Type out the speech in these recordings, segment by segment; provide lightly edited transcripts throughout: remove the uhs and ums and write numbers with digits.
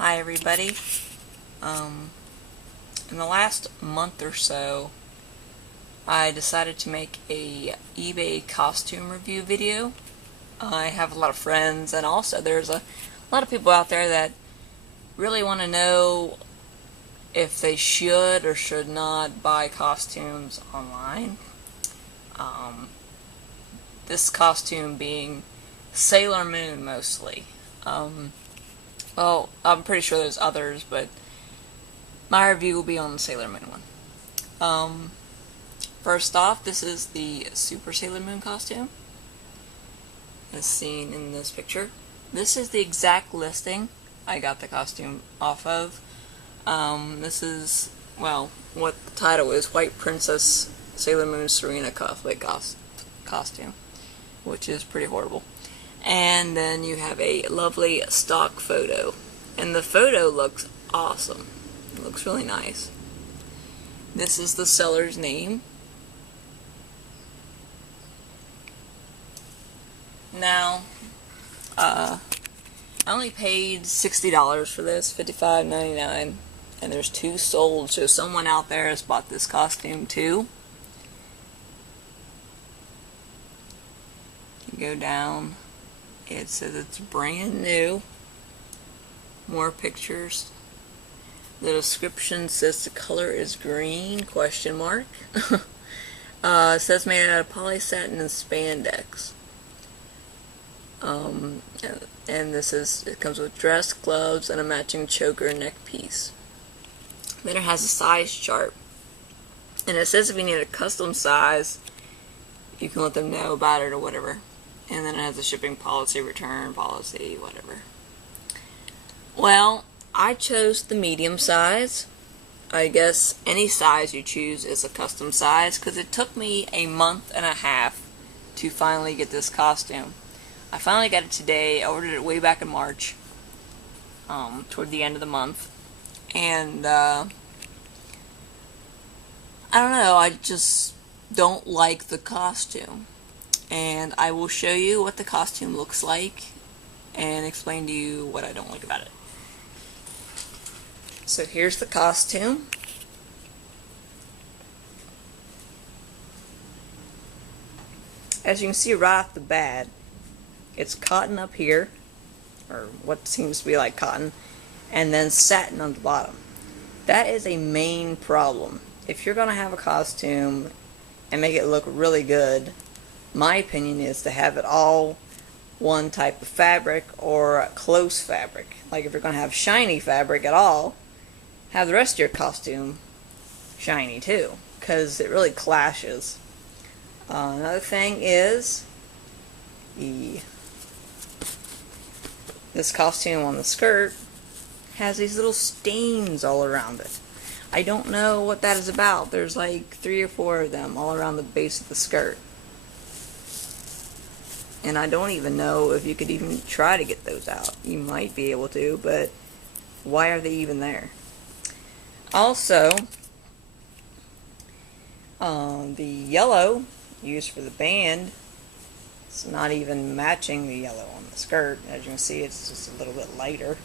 Hi everybody. In the last month or so, I decided to make a eBay costume review video. I have a lot of friends, and also there's a lot of people out there that really want to know if they should or should not buy costumes online. This costume being Sailor Moon mostly. Well, I'm pretty sure there's others, but my review will be on the Sailor Moon one. First off, this is the Super Sailor Moon costume, as seen in this picture. This is the exact listing I got the costume off of. This is, well, what the title is, White Princess Sailor Moon Serena cosplay costume, which is pretty horrible. And then you have a lovely stock photo, and the photo looks awesome. It looks really nice. This is the seller's name. Now, I only paid $60 for this, $55.99, and there's two sold, so someone out there has bought this costume too. You go down, it says it's brand new. More pictures. The description says the color is green, question mark. It says made out of polysatin and spandex. And this is, it comes with dress, gloves, and a matching choker and neck piece. Then it has a size chart. And it says if you need a custom size, you can let them know about it or whatever. And then it has a shipping policy, return policy, whatever. Well, I chose the medium size. I guess any size you choose is a custom size, because it took me a month and a half to finally get this costume. I finally got it today. I ordered it way back in March, toward the end of the month. And, I don't know, I just don't like the costume. And I will show you what the costume looks like and explain to you what I don't like about it. So here's the costume. As you can see right off the bat, it's cotton up here, or what seems to be like cotton, and then satin on the bottom. That is a main problem. If you're going to have a costume and make it look really good, my opinion is to have it all one type of fabric or close fabric. Like if you're going to have shiny fabric at all, have the rest of your costume shiny too, because it really clashes. Another thing is this costume on the skirt has these little stains all around it. I don't know what that is about. There's like 3 or 4 of them all around the base of the skirt. And I don't even know if you could even try to get those out. You might be able to, but why are they even there? Also, the yellow used for the band, it's not even matching the yellow on the skirt. As you can see, it's just a little bit lighter.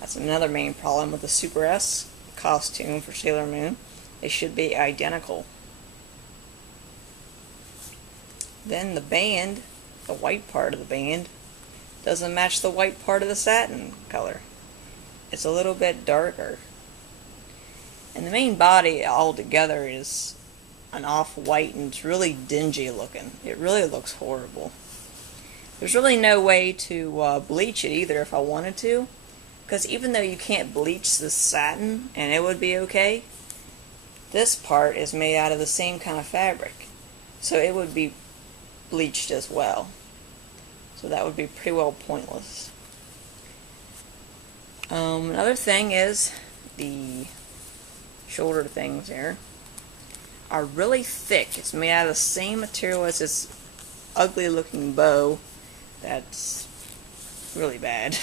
That's another main problem with the Super S costume for Sailor Moon. They should be identical. Then the band, the white part of the band, doesn't match the white part of the satin color. It's a little bit darker. And the main body altogether is an off-white, and it's really dingy looking. It really looks horrible. There's really no way to bleach it either if I wanted to, because even though you can't bleach the satin and it would be okay, this part is made out of the same kind of fabric, so it would be bleached as well. So that would be pretty well pointless. Another thing is the shoulder things here are really thick. It's made out of the same material as this ugly looking bow that's really bad.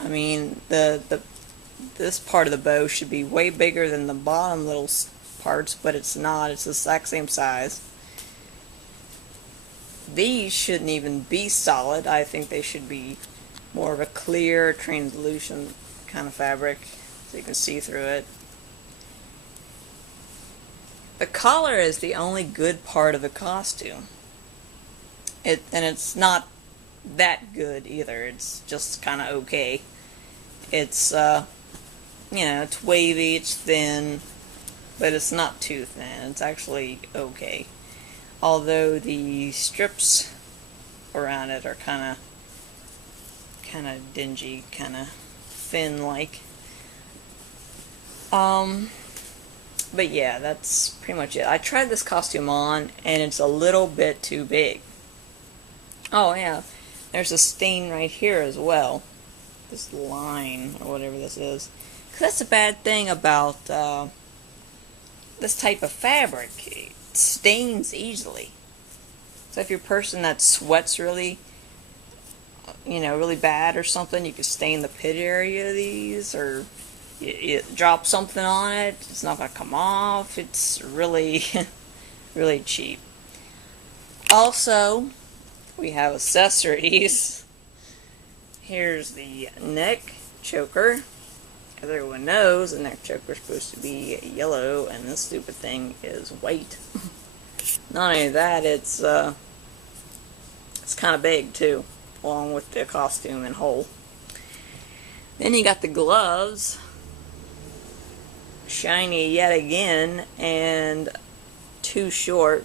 I mean, this part of the bow should be way bigger than the bottom little parts, but it's not. It's the exact same size. These shouldn't even be solid. I think they should be more of a clear, translucent kind of fabric, so you can see through it. The collar is the only good part of the costume. And it's not that good either. It's just kind of okay. It's, you know, it's wavy, it's thin, but it's not too thin. It's actually okay. Although the strips around it are kind of dingy, kind of thin-like. But yeah, that's pretty much it. I tried this costume on, and it's a little bit too big. Oh yeah, there's a stain right here as well. This line, or whatever this is. 'Cause that's a bad thing about this type of fabric. It stains easily. So if you're a person that sweats really, you know, really bad or something, you could stain the pit area of these, or you drop something on it, it's not going to come off. It's really, really cheap. Also, we have accessories. Here's the neck choker. As everyone knows, the neck choker is supposed to be yellow, and this stupid thing is white. Not only that, it's kind of big too, along with the costume in whole. Then you got the gloves, shiny yet again, and too short.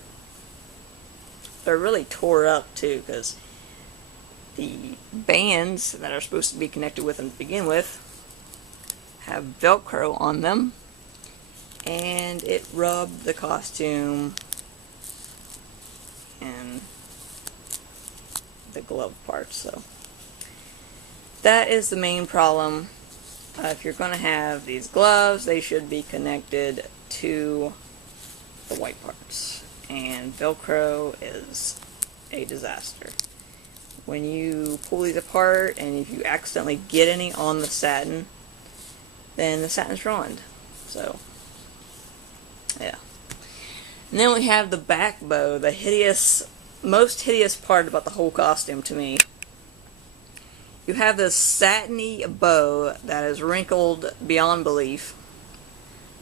They're really tore up too, because the bands that are supposed to be connected with them to begin with have Velcro on them, and it rubbed the costume and the glove part. So that is the main problem. If you're going to have these gloves, they should be connected to the white parts, and Velcro is a disaster. When you pull these apart, and if you accidentally get any on the satin, then the satin's ruined. So yeah. And then we have the back bow, the most hideous part about the whole costume to me. You have this satiny bow that is wrinkled beyond belief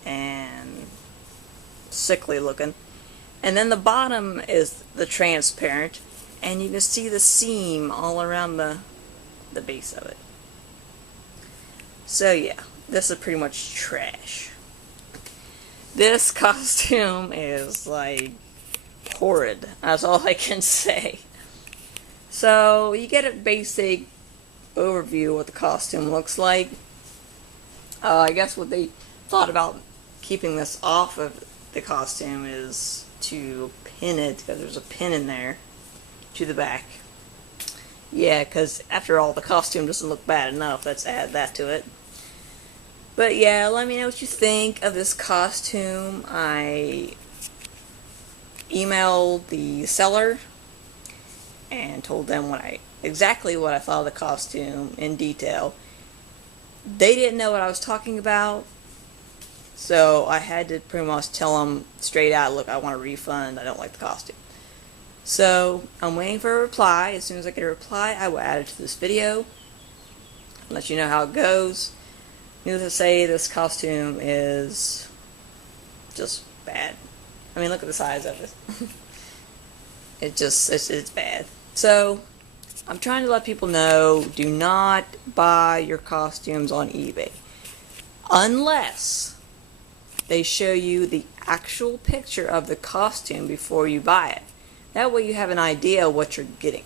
and sickly looking. And then the bottom is the transparent, and you can see the seam all around the base of it. So yeah, this is pretty much trash. This costume is like horrid. That's all I can say. So you get a basic overview of what the costume looks like. I guess what they thought about keeping this off of the costume is to pin it, because there's a pin in there, to the back. Yeah, because after all, the costume doesn't look bad enough. Let's add that to it. But yeah, let me know what you think of this costume. I emailed the seller and told them exactly what I thought of the costume in detail. They didn't know what I was talking about, so I had to pretty much tell them straight out, look, I want a refund, I don't like the costume. So I'm waiting for a reply. As soon as I get a reply, I will add it to this video, let you know how it goes. Needless to say, this costume is just bad. I mean, look at the size of it. It's bad. So I'm trying to let people know, do not buy your costumes on eBay unless they show you the actual picture of the costume before you buy it. That way you have an idea of what you're getting.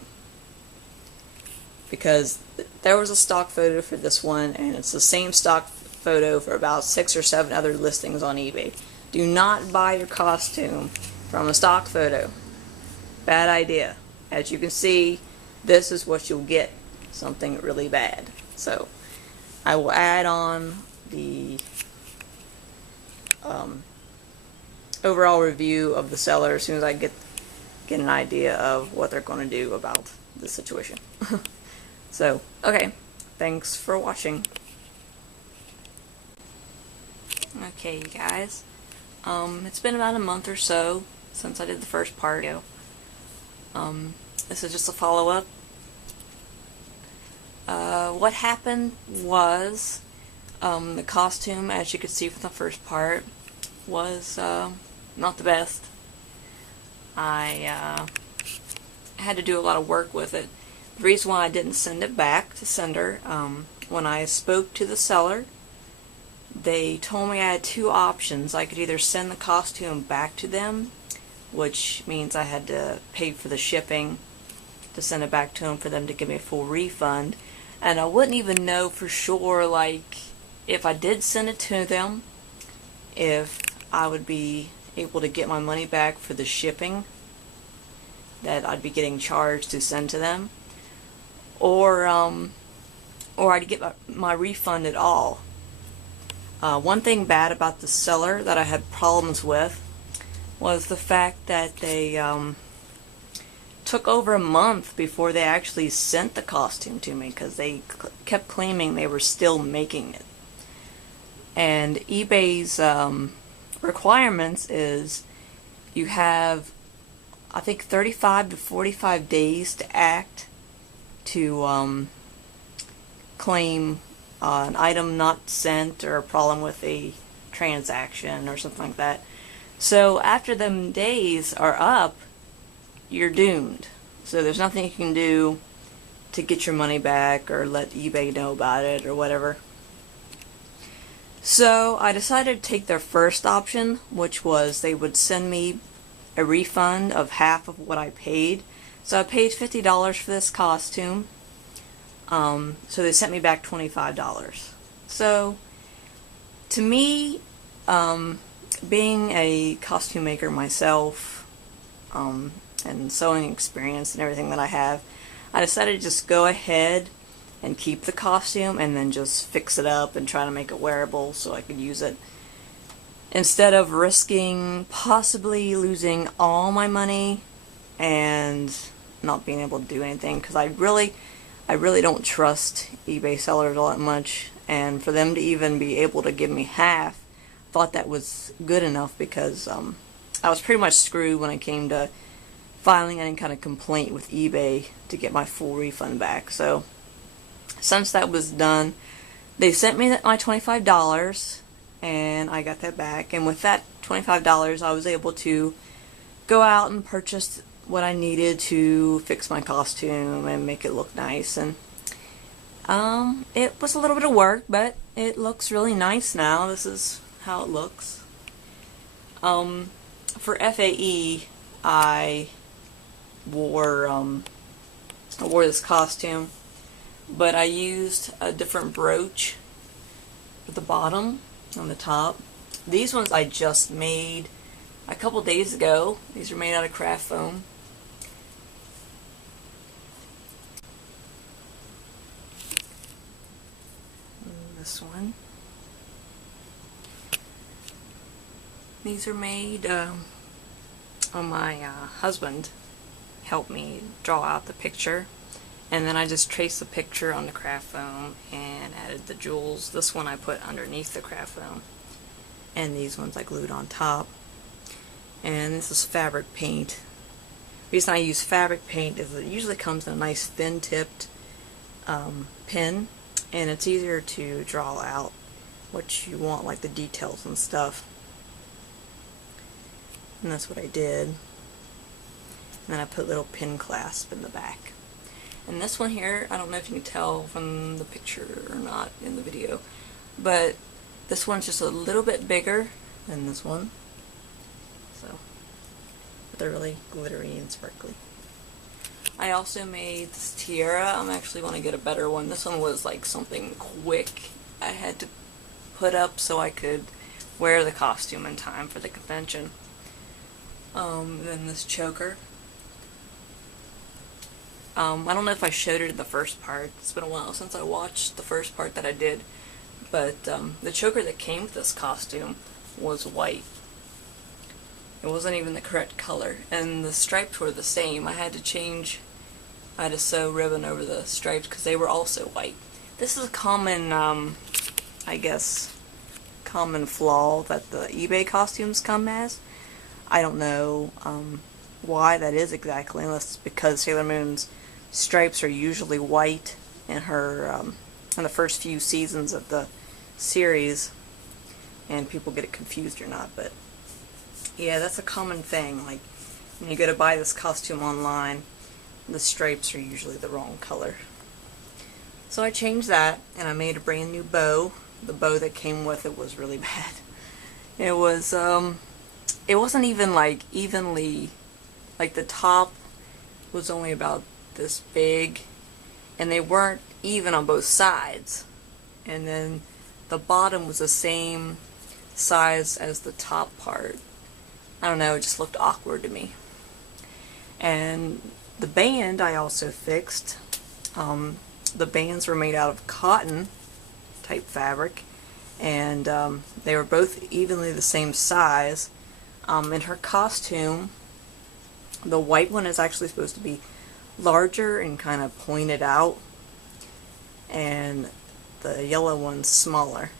Because there was a stock photo for this one, and it's the same stock photo for about 6 or 7 other listings on eBay. Do not buy your costume from a stock photo. Bad idea. As you can see, this is what you'll get. Something really bad. So I will add on the overall review of the seller as soon as I get an idea of what they're going to do about the situation. So, okay, thanks for watching. Okay, you guys, it's been about a month or so since I did the first part. This is just a follow-up. What happened was the costume, as you could see from the first part, was not the best. I had to do a lot of work with it. The reason why I didn't send it back to sender, when I spoke to the seller, they told me I had two options. I could either send the costume back to them, which means I had to pay for the shipping to send it back to them for them to give me a full refund, and I wouldn't even know for sure, like, if I did send it to them, if I would be able to get my money back for the shipping that I'd be getting charged to send to them, or I'd get my refund at all. One thing bad about the seller that I had problems with was the fact that they took over a month before they actually sent the costume to me, because they kept claiming they were still making it. And eBay's requirements is you have, I think, 35 to 45 days to act to claim an item not sent or a problem with a transaction or something like that. So after them days are up, you're doomed. So there's nothing you can do to get your money back or let eBay know about it or whatever. So I decided to take their first option, which was they would send me a refund of half of what I paid. So I paid $50 for this costume. So they sent me back $25. So to me, being a costume maker myself, and sewing experience and everything that I have, I decided to just go ahead and keep the costume and then just fix it up and try to make it wearable so I could use it, instead of risking possibly losing all my money and not being able to do anything, because I really don't trust eBay sellers all that much, and for them to even be able to give me half, thought that was good enough, because I was pretty much screwed when it came to filing any kind of complaint with eBay to get my full refund back. So since that was done, they sent me my $25 and I got that back, and with that $25 I was able to go out and purchase what I needed to fix my costume and make it look nice. And it was a little bit of work, but it looks really nice now. This is how it looks. For FAE, I wore this costume, but I used a different brooch at the bottom on the top. These ones I just made a couple days ago. These are made out of craft foam. And this one. These are made, my husband helped me draw out the picture, and then I just traced the picture on the craft foam and added the jewels. This one I put underneath the craft foam, and these ones I glued on top. And this is fabric paint. The reason I use fabric paint is it usually comes in a nice thin tipped pen, and it's easier to draw out what you want, like the details and stuff. And that's what I did. And then I put little pin clasp in the back. And this one here, I don't know if you can tell from the picture or not in the video, but this one's just a little bit bigger than this one. So, but they're really glittery and sparkly. I also made this tiara. I'm actually going to get a better one. This one was like something quick I had to put up so I could wear the costume in time for the convention. Then this choker. I don't know if I showed it in the first part. It's been a while since I watched the first part that I did. But the choker that came with this costume was white. It wasn't even the correct color. And the stripes were the same. I had to sew ribbon over the stripes because they were also white. This is a common, I guess, common flaw that the eBay costumes come as. I don't know why that is exactly, unless it's because Sailor Moon's stripes are usually white in her in the first few seasons of the series, and people get it confused or not. But yeah, that's a common thing. Like when you go to buy this costume online, the stripes are usually the wrong color. So I changed that, and I made a brand new bow. The bow that came with it was really bad. It wasn't even like evenly, like the top was only about this big, and they weren't even on both sides. And then the bottom was the same size as the top part. I don't know, it just looked awkward to me. And the band I also fixed. The bands were made out of cotton type fabric, and they were both evenly the same size. In her costume, the white one is actually supposed to be larger and kind of pointed out, and the yellow one's smaller.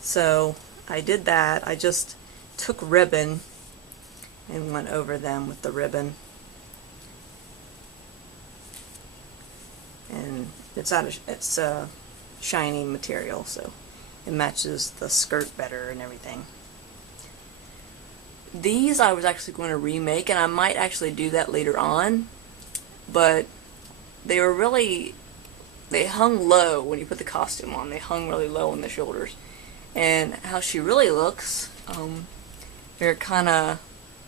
So I did that. I just took ribbon and went over them with the ribbon, and it's a shiny material, so it matches the skirt better and everything. These I was actually going to remake, and I might actually do that later on, but they hung low when you put the costume on. They hung really low on the shoulders. And how she really looks, they're kind of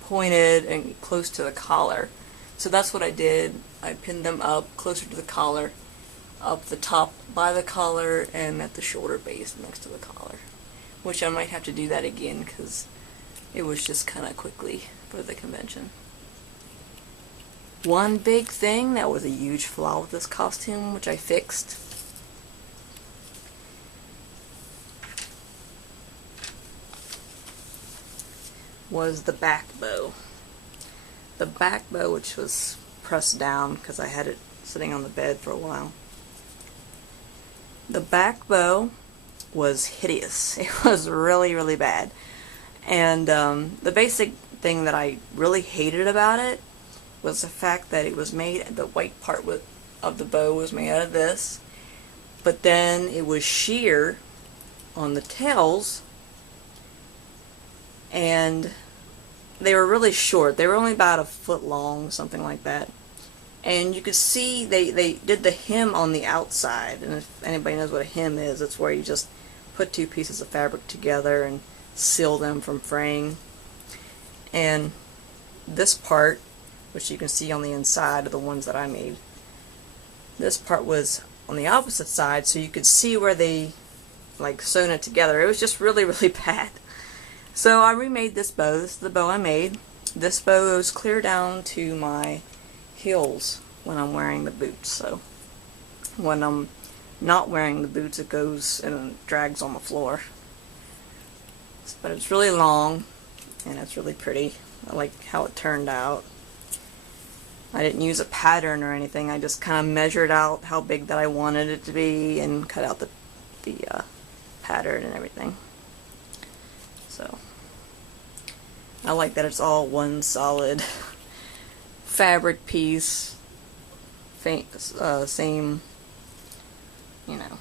pointed and close to the collar. So that's what I did. I pinned them up closer to the collar, up the top by the collar, and at the shoulder base next to the collar. Which I might have to do that again because it was just kind of quickly for the convention. One big thing that was a huge flaw with this costume, which I fixed, was the back bow. The back bow, which was pressed down because I had it sitting on the bed for a while. The back bow was hideous. It was really, really bad. And the basic thing that I really hated about it was the fact that it was made, the white part of the bow was made out of this, but then it was sheer on the tails, and they were really short. They were only about a foot long, something like that. And you could see they did the hem on the outside, and if anybody knows what a hem is, it's where you just put two pieces of fabric together and seal them from fraying. And this part, which you can see on the inside of the ones that I made, this part was on the opposite side, so you could see where they like sewn it together. It was just really, really bad. So I remade this bow. This is the bow I made. This bow goes clear down to my heels when I'm wearing the boots. So when I'm not wearing the boots, it goes and drags on the floor. But it's really long, and it's really pretty. I like how it turned out. I didn't use a pattern or anything. I just kind of measured out how big that I wanted it to be and cut out the pattern and everything. So I like that it's all one solid fabric piece, same, you know,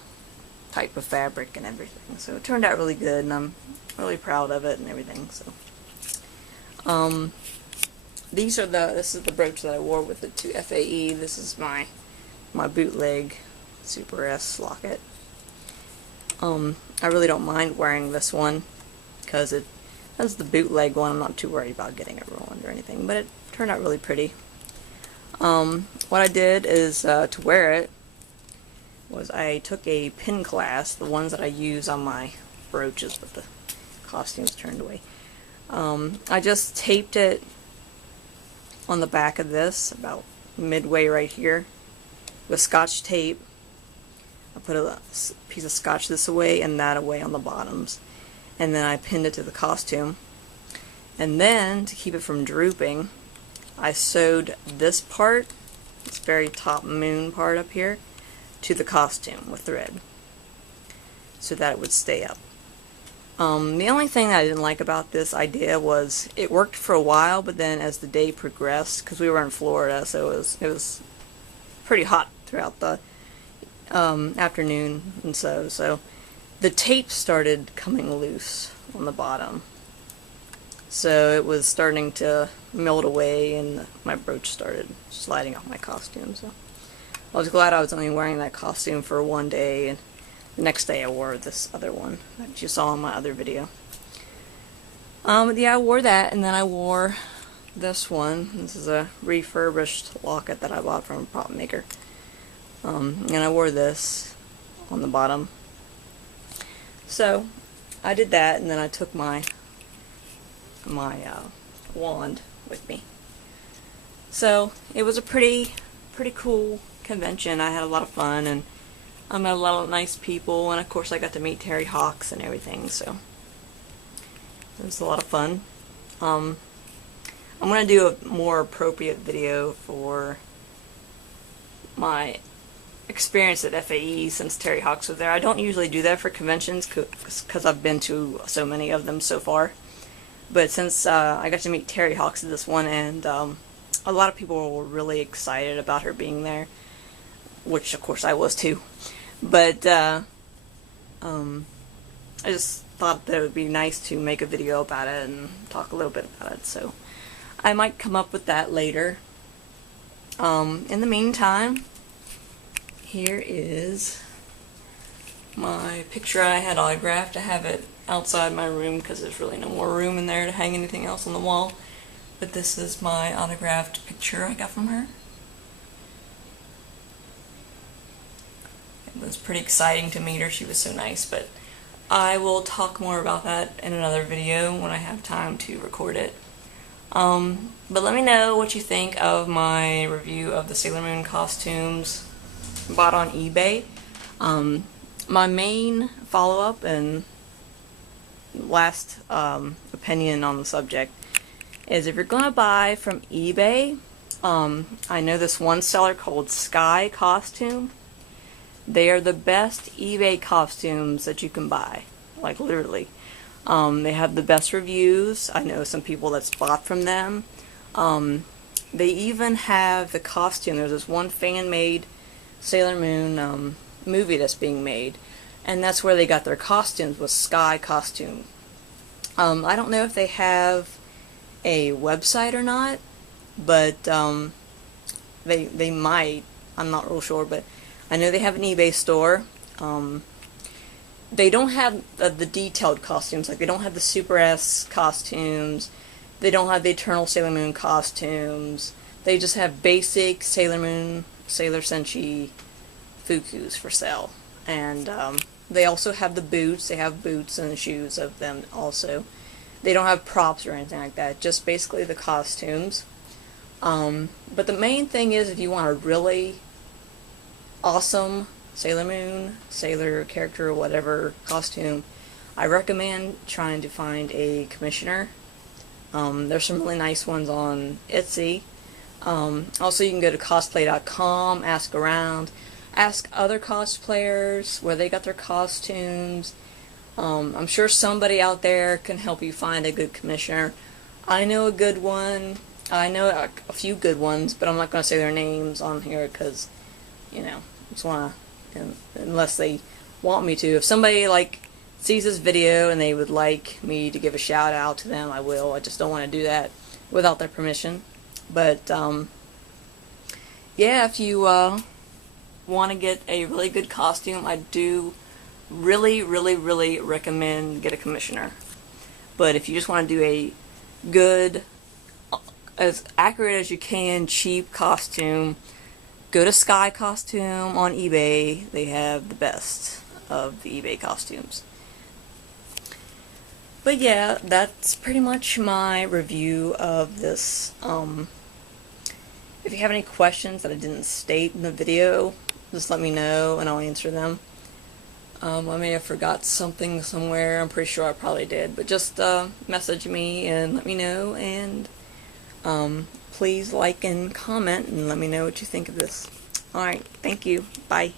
type of fabric and everything. So it turned out really good, and I'm really proud of it and everything. So this is the brooch that I wore with it to FAE. This is my bootleg Super S locket. I really don't mind wearing this one because that's the bootleg one. I'm not too worried about getting it ruined or anything, but it turned out really pretty. What I did is to wear it was I took a pin clasp, the ones that I use on my brooches, but the costumes turned away. I just taped it on the back of this, about midway right here, with Scotch tape. I put a piece of Scotch this away and that away on the bottoms, and then I pinned it to the costume. And then, to keep it from drooping, I sewed this part, this very top moon part up here, to the costume with thread, so that it would stay up. The only thing that I didn't like about this idea was it worked for a while, but then as the day progressed, because we were in Florida, so it was pretty hot throughout the afternoon and so the tape started coming loose on the bottom. So it was starting to melt away and my brooch started sliding off my costume. So I was glad I was only wearing that costume for one day, and the next day I wore this other one that you saw in my other video. Yeah, I wore that, and then I wore this one. This is a refurbished locket that I bought from a prop maker. And I wore this on the bottom. So I did that, and then I took my wand with me. So it was a pretty cool convention. I had a lot of fun, and I met a lot of nice people, and of course I got to meet Terry Hawks and everything, so it was a lot of fun. I'm going to do a more appropriate video for my experience at FAE since Terry Hawks was there. I don't usually do that for conventions because I've been to so many of them so far. But since I got to meet Terry Hawks at this one, and a lot of people were really excited about her being there, which of course I was too. But I just thought that it would be nice to make a video about it and talk a little bit about it. So I might come up with that later. In the meantime, here is my picture I had autographed. I have it outside my room because there's really no more room in there to hang anything else on the wall. But this is my autographed picture I got from her. It was pretty exciting to meet her. She was so nice, but I will talk more about that in another video when I have time to record it. But let me know what you think of my review of the Sailor Moon costumes bought on eBay. My main follow-up and last opinion on the subject is if you're going to buy from eBay, I know this one seller called Sky Costume. They are the best eBay costumes that you can buy, like literally. They have the best reviews. I know some people that's bought from them. They even have the costume. There's this one fan-made Sailor Moon movie that's being made, and that's where they got their costumes, was Sky Costume. I don't know if they have a website or not, but they might. I'm not real sure, but I know they have an eBay store. They don't have the detailed costumes, like they don't have the Super S costumes, they don't have the Eternal Sailor Moon costumes, they just have basic Sailor Moon, Sailor Senshi Fukus for sale. And they also have the boots, they have boots and shoes of them also. They don't have props or anything like that, just basically the costumes. But the main thing is, if you want a really awesome Sailor Moon, Sailor character, or whatever costume, I recommend trying to find a commissioner. There's some really nice ones on Etsy. Also, you can go to cosplay.com, ask around, ask other cosplayers where they got their costumes. I'm sure somebody out there can help you find a good commissioner. I know a good one. I know a few good ones, but I'm not going to say their names on here because, you know, just want to, unless they want me to. If somebody like sees this video and they would like me to give a shout out to them, I will. I just don't want to do that without their permission. But yeah, if you want to get a really good costume, I do really recommend get a commissioner. But if you just want to do a good, as accurate as you can, cheap costume, go to Sky Costume on eBay. They have the best of the eBay costumes. But yeah, that's pretty much my review of this. If you have any questions that I didn't state in the video, just let me know and I'll answer them. I may have forgot something somewhere. I'm pretty sure I probably did. But just message me and let me know. And please like and comment and let me know what you think of this. Alright, thank you. Bye.